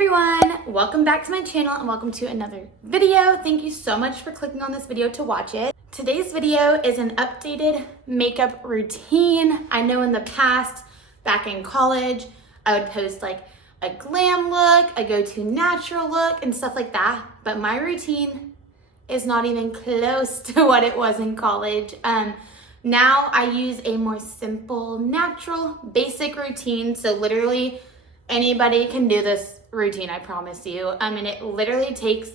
everyone, welcome back to my channel and welcome to another video. Thank you so much for clicking on this video to watch it. Today's video is an updated makeup routine. I know in the past, back in college, I would post like a glam look, a go-to natural look and stuff like that, but my routine is not even close to what it was in college. Now I use a more simple, natural, basic routine. So literally anybody can do this routine, I promise you. And it literally takes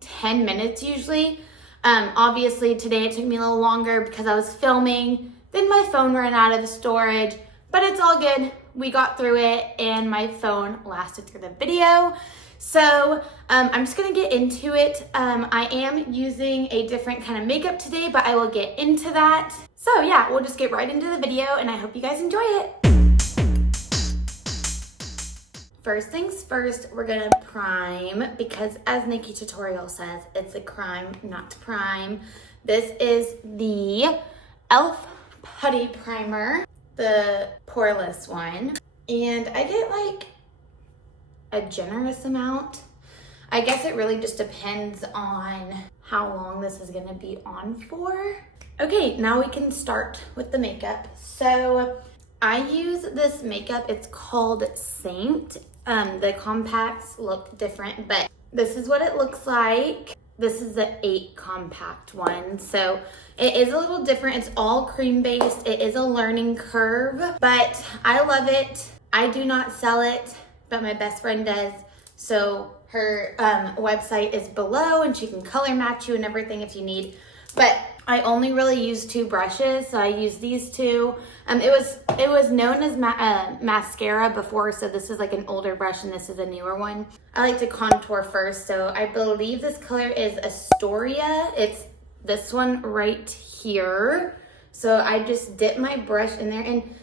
10 minutes usually. Obviously today it took me a little longer because I was filming, then my phone ran out of storage, but it's all good. We got through it and my phone lasted through the video. So I'm just gonna get into it. I am using a different kind of makeup today, but I will get into that. So yeah, we'll just get right into the video and I hope you guys enjoy it. First things first, we're gonna prime because as Nikki Tutorial says, it's a crime not to prime. This is the e.l.f. Putty Primer, the poreless one. And I get like a generous amount. I guess it really just depends on how long this is gonna be on for. Okay, now we can start with the makeup. So I use this makeup, it's called Saint. The compacts look different, but this is what it looks like. This is the 8 compact one. So it is a little different. It's all cream based. It is a learning curve, but I love it. I do not sell it, but my best friend does. So her website is below and she can color match you and everything if you need. But I only really use 2 brushes, so I use these 2. It was known as mascara before, so this is like an older brush and this is a newer one. I like to contour first, so I believe this color is Astoria. It's this one right here. So I just dip my brush in there and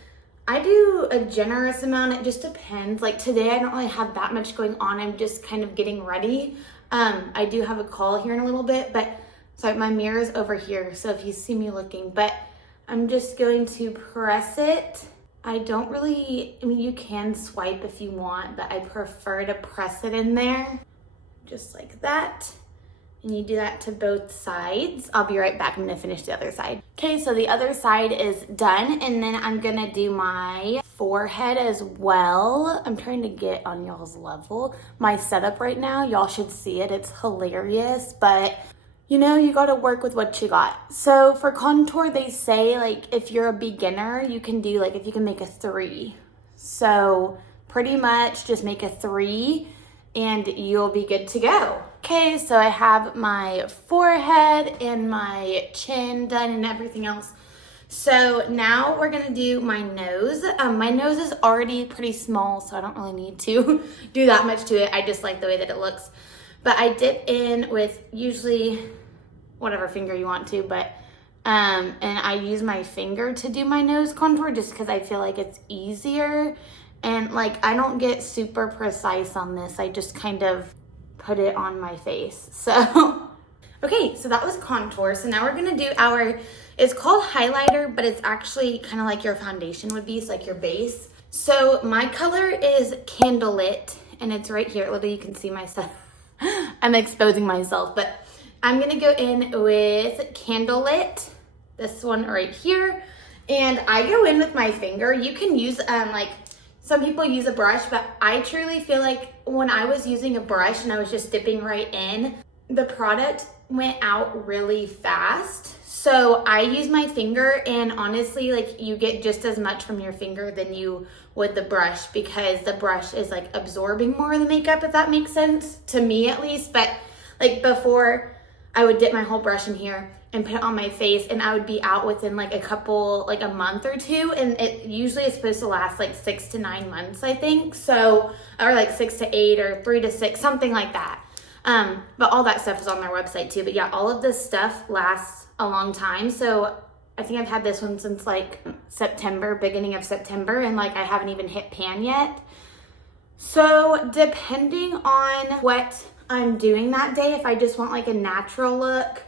I do a generous amount. It just depends. Like today, I don't really have that much going on. I'm just kind of getting ready. I do have a call here in a little bit, but so my mirror is over here, so if you see me looking, but I'm just going to press it. I don't really, I mean, you can swipe if you want, but I prefer to press it in there, just like that. And you do that to both sides. I'll be right back, I'm gonna finish the other side. Okay, so the other side is done, and then I'm gonna do my forehead as well. I'm trying to get on y'all's level. My setup right now, y'all should see it, it's hilarious, but you know, you gotta work with what you got. So for contour, they say like if you're a beginner, you can do like if you can make a 3. So pretty much just make a 3 and you'll be good to go. Okay, so I have my forehead and my chin done and everything else. So now we're gonna do my nose. My nose is already pretty small, so I don't really need to do that much to it. I just like the way that it looks. But I dip in with usually whatever finger you want to, but and I use my finger to do my nose contour just because I feel like it's easier. And like I don't get super precise on this. I just kind of put it on my face. So okay, so that was contour. So now we're gonna do our, it's called highlighter, but it's actually kind of like your foundation would be, it's like your base. So my color is Candlelit and it's right here. Literally you can see myself. I'm exposing myself, but I'm gonna go in with Candlelit, this one right here, and I go in with my finger. You can use, like some people use a brush, but I truly feel like when I was using a brush and I was just dipping right in, the product went out really fast. So I use my finger and honestly, like you get just as much from your finger than you would the brush because the brush is like absorbing more of the makeup, if that makes sense, to me at least. But like before, I would dip my whole brush in here and put it on my face and I would be out within like a month or 2. And it usually is supposed to last like 6 to 9 months, I think. So, or like 6 to 8 or 3 to 6, something like that. But all that stuff is on their website too. But yeah, all of this stuff lasts a long time. So I think I've had this one since like September, beginning of September, and like I haven't even hit pan yet. So depending on what I'm doing that day, if I just want like a natural look,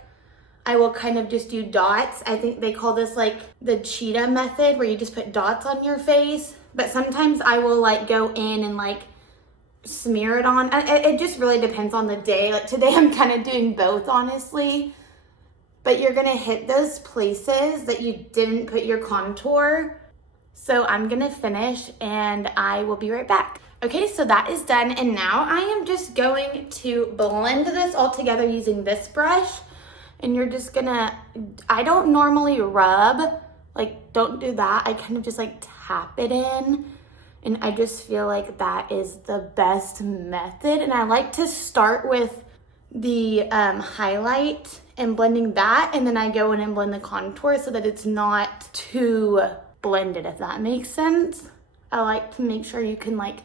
I will kind of just do dots. I think they call this like the cheetah method where you just put dots on your face. But sometimes I will like go in and like smear it on. It just really depends on the day. Like today I'm kind of doing both, honestly. But you're gonna hit those places that you didn't put your contour. So I'm gonna finish and I will be right back. Okay, so that is done. And now I am just going to blend this all together using this brush. And you're just gonna, I don't normally rub, like don't do that. I kind of just like tap it in. And I just feel like that is the best method. And I like to start with the highlight and blending that. And then I go in and blend the contour so that it's not too blended, if that makes sense. I like to make sure you can like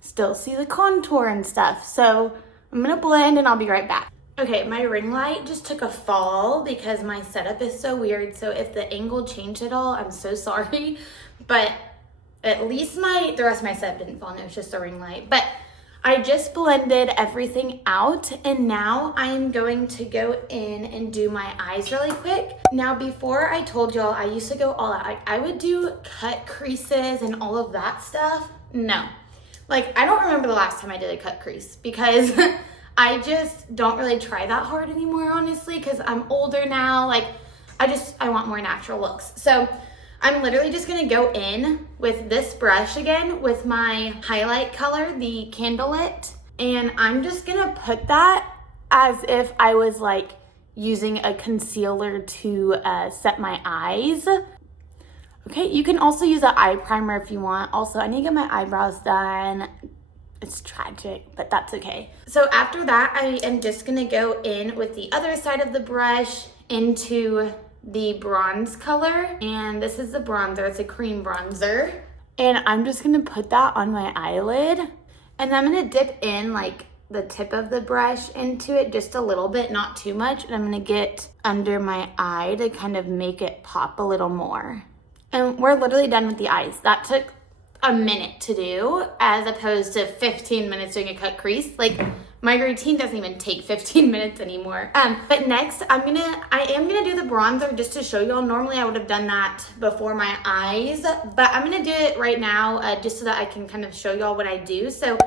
still see the contour and stuff. So I'm gonna blend and I'll be right back. Okay, my ring light just took a fall because my setup is so weird. So if the angle changed at all, I'm so sorry. But at least the rest of my setup didn't fall, and it was just a ring light. But I just blended everything out, and now I am going to go in and do my eyes really quick. Now, before I told y'all I used to go all out. I would do cut creases and all of that stuff. No. Like, I don't remember the last time I did a cut crease because I just don't really try that hard anymore, honestly, because I'm older now. Like, I want more natural looks. So I'm literally just gonna go in with this brush again with my highlight color, the Candlelit, and I'm just gonna put that as if I was like using a concealer to set my eyes. Okay, you can also use an eye primer if you want. Also, I need to get my eyebrows done. It's tragic, but that's okay. So after that, I am just gonna go in with the other side of the brush into the bronze color, and this is the bronzer. It's a cream bronzer, and I'm just gonna put that on my eyelid, and I'm gonna dip in like the tip of the brush into it just a little bit, not too much, and I'm gonna get under my eye to kind of make it pop a little more. And we're literally done with the eyes. That took a minute to do as opposed to 15 minutes doing a cut crease. Like, my routine doesn't even take 15 minutes anymore. But next, I am gonna do the bronzer just to show y'all. Normally I would have done that before my eyes, but I'm gonna do it right now just so that I can kind of show y'all what I do. So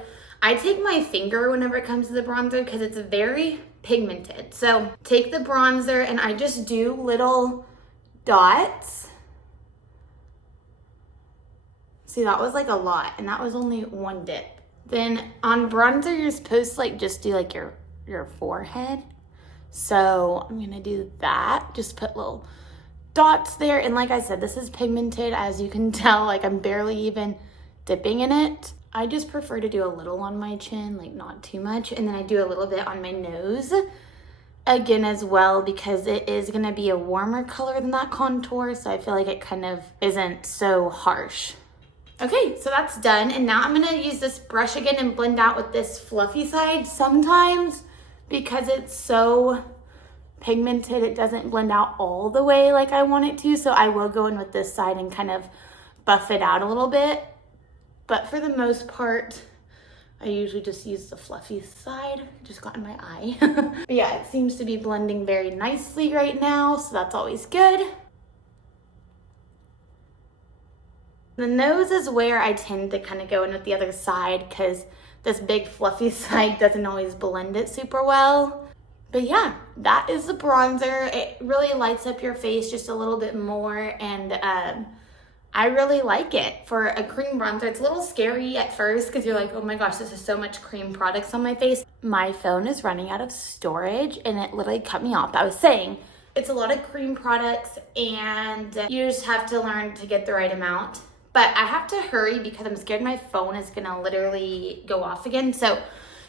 I take my finger whenever it comes to the bronzer because it's very pigmented. So take the bronzer and I just do little dots. See, that was like a lot, and that was only one dip. Then on bronzer, you're supposed to like just do like your forehead. So I'm gonna do that. Just put little dots there. And like I said, this is pigmented, as you can tell. Like, I'm barely even dipping in it. I just prefer to do a little on my chin, like not too much. And then I do a little bit on my nose again as well, because it is gonna be a warmer color than that contour. So I feel like it kind of isn't so harsh. Okay, so that's done. And now I'm gonna use this brush again and blend out with this fluffy side. Sometimes, because it's so pigmented, it doesn't blend out all the way like I want it to. So I will go in with this side and kind of buff it out a little bit. But for the most part, I usually just use the fluffy side. Just got in my eye. But yeah, it seems to be blending very nicely right now, so that's always good. The nose is where I tend to kind of go in with the other side because this big fluffy side doesn't always blend it super well. But yeah, that is the bronzer. It really lights up your face just a little bit more, and I really like it for a cream bronzer. It's a little scary at first because you're like, oh my gosh, this is so much cream products on my face. My phone is running out of storage and it literally cut me off. I was saying, it's a lot of cream products and you just have to learn to get the right amount. But I have to hurry because I'm scared my phone is gonna literally go off again. So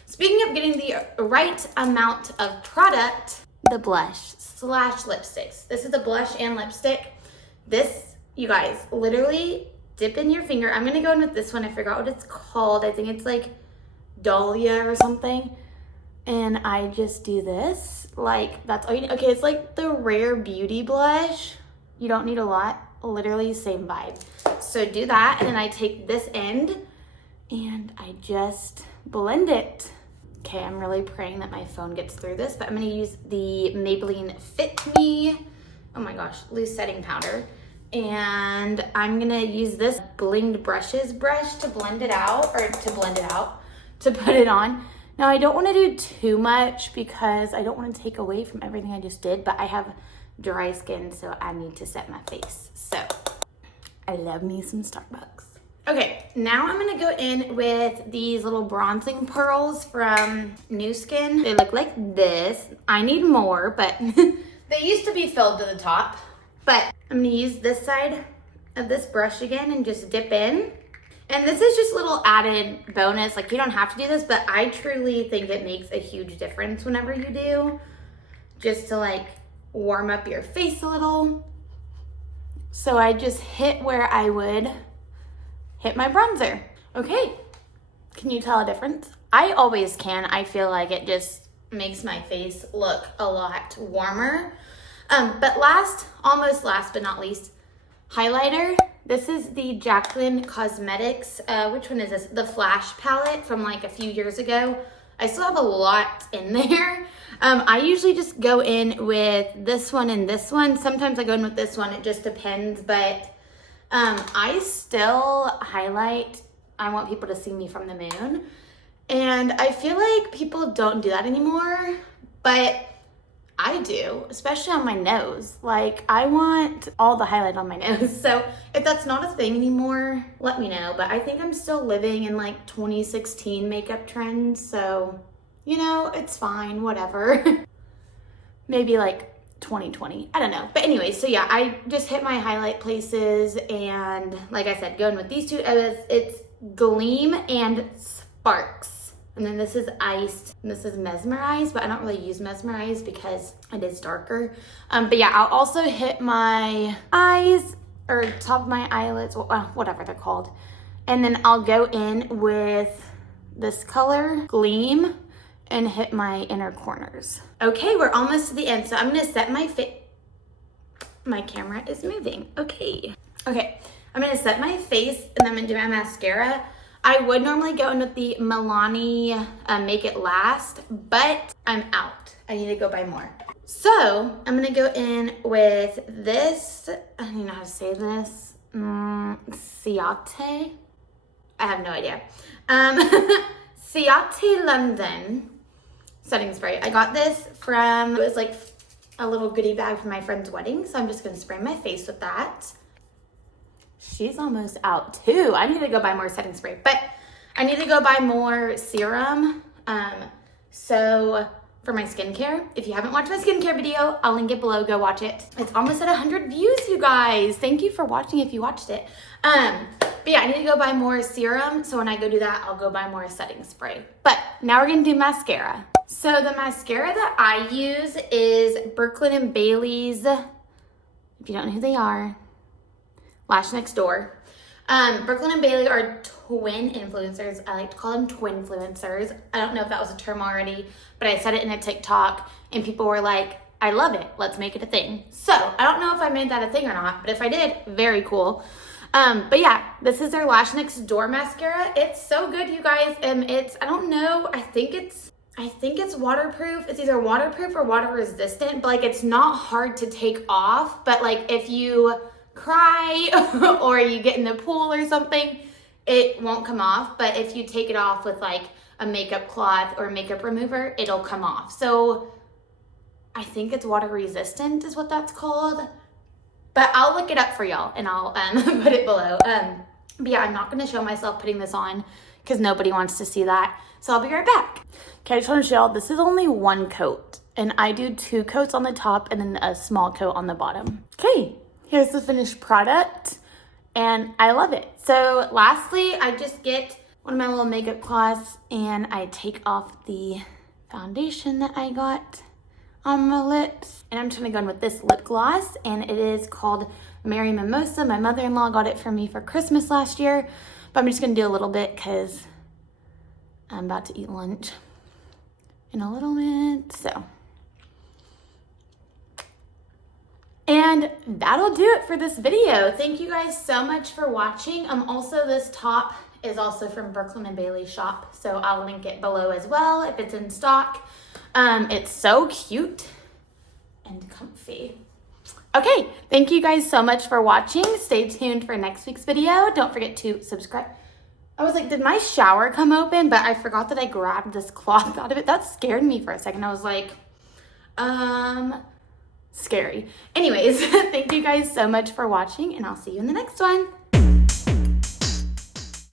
speaking of getting the right amount of product, the blush / lipsticks. This is the blush and lipstick. This, you guys, literally dip in your finger. I'm gonna go in with this one. I forgot what it's called. I think it's like Dahlia or something. And I just do this. Like, that's all you need. Okay, it's like the Rare Beauty blush. You don't need a lot. Literally same vibe. So do that, and then I take this end and I just blend it. Okay, I'm really praying that my phone gets through this, but I'm gonna use the Maybelline Fit Me, oh my gosh, loose setting powder. And I'm gonna use this Blinged Brushes brush to blend it out, to put it on. Now, I don't want to do too much because I don't want to take away from everything I just did, but I have dry skin, so I need to set my face. So, I love me some Starbucks. Okay, now I'm gonna go in with these little bronzing pearls from New Skin. They look like this. I need more, but they used to be filled to the top. But I'm gonna use this side of this brush again and just dip in. And this is just a little added bonus. Like, you don't have to do this, but I truly think it makes a huge difference whenever you do. Just to like warm up your face a little. So I just hit where I would hit my bronzer. Okay, can you tell a difference? I always can. I feel like it just makes my face look a lot warmer. But almost last but not least, highlighter. This is the Jaclyn Cosmetics, which one is this? The Flash palette from like a few years ago. I still have a lot in there. I usually just go in with this one and this one. Sometimes I go in with this one, it just depends, but I still highlight. I want people to see me from the moon. And I feel like people don't do that anymore, but I do, especially on my nose. Like, I want all the highlight on my nose. So if that's not a thing anymore, let me know. But I think I'm still living in like 2016 makeup trends. So, you know, it's fine, whatever. Maybe like 2020, I don't know. But anyway, so yeah, I just hit my highlight places, and like I said, going with these two, it's Gleam and Sparks. And then this is Iced, and this is Mesmerized, but I don't really use Mesmerized because it is darker. But yeah, I'll also hit my eyes, or top of my eyelids, whatever they're called. And then I'll go in with this color, Gleam, and hit my inner corners. Okay, we're almost to the end. So I'm gonna set my my camera is moving. Okay, I'm gonna set my face, and I'm gonna do my mascara. I would normally go in with the Milani Make It Last, but I'm out. I need to go buy more. So I'm gonna go in with this, I don't even know how to say this, Ciate? I have no idea. Ciate London setting spray. I got this from, it was like a little goodie bag from my friend's wedding, so I'm just gonna spray my face with that. She's almost out too. I need to go buy more setting spray, but I need to go buy more serum. So for my skincare, if you haven't watched my skincare video, I'll link it below, go watch it. It's almost at 100 views, you guys. Thank you for watching if you watched it. But yeah, I need to go buy more serum. So when I go do that, I'll go buy more setting spray. But now we're gonna do mascara. So the mascara that I use is Brooklyn & Bailey's, if you don't know who they are, Lash Next Door. Brooklyn & Bailey are twin influencers. I like to call them twinfluencers. I don't know if that was a term already, but I said it in a TikTok and people were like, I love it, let's make it a thing. So I don't know if I made that a thing or not, but if I did, very cool. But yeah, this is their Lash Next Door mascara. It's so good, you guys. I don't know, I think it's waterproof. It's either waterproof or water resistant, but like it's not hard to take off. But like if you cry or you get in the pool or something, it won't come off. But if you take it off with like a makeup cloth or makeup remover, it'll come off. So I think it's water resistant is what that's called. But I'll look it up for y'all and I'll put it below. But yeah, I'm not gonna show myself putting this on because nobody wants to see that. So I'll be right back. Okay, I just want to show y'all, this is only one coat. And I do 2 coats on the top and then a small coat on the bottom. Okay, here's the finished product. And I love it. So lastly, I just get one of my little makeup cloths and I take off the foundation that I got on my lips. And I'm just gonna go in with this lip gloss, and it is called Mary Mimosa. My mother-in-law got it for me for Christmas last year, but I'm just gonna do a little bit because I'm about to eat lunch in a little bit, so. And that'll do it for this video. Thank you guys so much for watching. Also, this top is also from Brooklyn & Bailey shop, so I'll link it below as well if it's in stock. It's so cute and comfy. Okay, thank you guys so much for watching. Stay tuned for next week's video. Don't forget to subscribe. I was like, did my shower come open? But I forgot that I grabbed this cloth out of it. That scared me for a second. I was like, scary. Anyways, thank you guys so much for watching, and I'll see you in the next one.